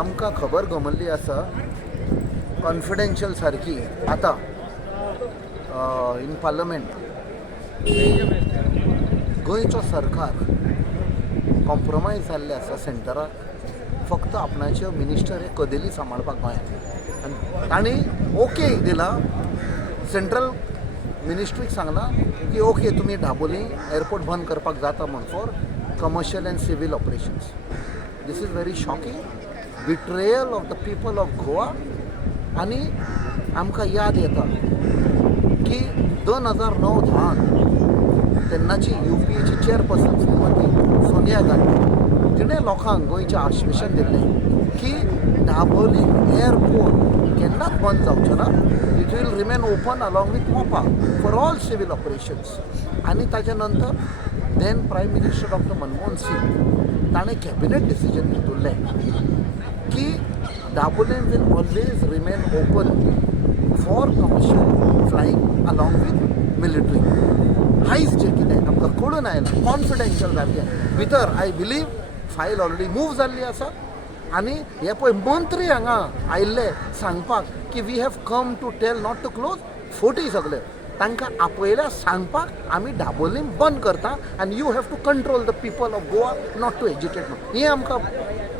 आमकां खबर गमल्ली आसा कॉन्फिडेन्शियल सारकी आतां इन पार्लमेंट गोंयचो सरकार कॉम्प्रोमायज जाल्ले आसा सेंटराक फक्त आपणाचे मिनिस्टर हे कदेली सांबाळपाक गोंयांत आनी तांणी ओके दिला सेंट्रल मिनिस्ट्रीक सांगला की ओके तुमी दाबोली एअरपोर्ट बंद करपाक जाता म्हण for commercial end civil operations. This is very shocking betrayal of the people of Goa. आनी आमकां याद येता की 2009-10 तेन्नाची UPAची चेअरपर्सन श्रीमती सोनिया गांधी तिणें लोकांक गोंयचें आश्वासन दिल्लें की दाबोली एअरपोर्ट केन्नाच बंद जावचें ना. It will remain open along with Mopa for all civil operations. आनी ताजे नंतर then prime minister doctor Manmohan Singh ताणें कॅबिनेट डिसिजन घेतिल्लें की Dabolim will always remain open for commercial flying along with military. आयज जें कितें आमकां कळून आयलां कॉन्फिडेन्शियल जाल्लें भितर I believe file already move जाल्ली आसा. आनी हे पळय मंत्री हांगा आयिल्ले सांगपाक की we have come to tell not to close फोटी सगळे तांकां आपयल्या सांगपाक आमी दाबोलीम बंद करता आनी you have to control the people of Goa not to agitate. हें आमकां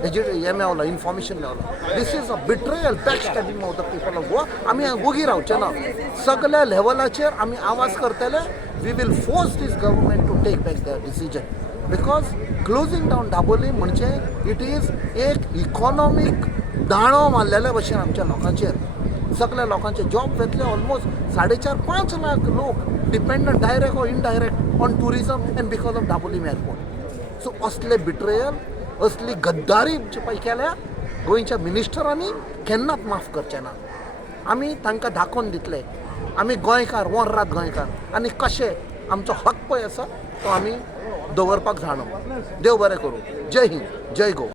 हें मेवलां इन्फॉर्मेशन मेवलां. This is a betrayal backstabbing of the people of Goa. आमी वोगी रावचे ना. सगळ्या लेवलाचेर आमी आवाज करतले. We will force this government to take back their decision because closing down Dabolim म्हणजे इट इज एक इकॉनॉमीक दाणो मारलेल्या भशेन आमच्या लोकांचेर. सगळ्या लोकांचे जॉब वेतले. ऑलमोस्ट 4.5-5 लाख लोक dependent direct or indirect on tourism end because of Dabolim airport. So असले बिट्रेयल असली गद्दारी पळय केल्या गोंयच्या मिनिस्टरांनी केन्नाच माफ करचे ना. आमी तांकां दाखोवन दितले आमी गोंयकार वोर्रात गोंयकार आनी कशें आमचो हक पळय आसा तो आमी दवरपाक जाणो. देव बरें करूं. जय हिंद जय गोवा.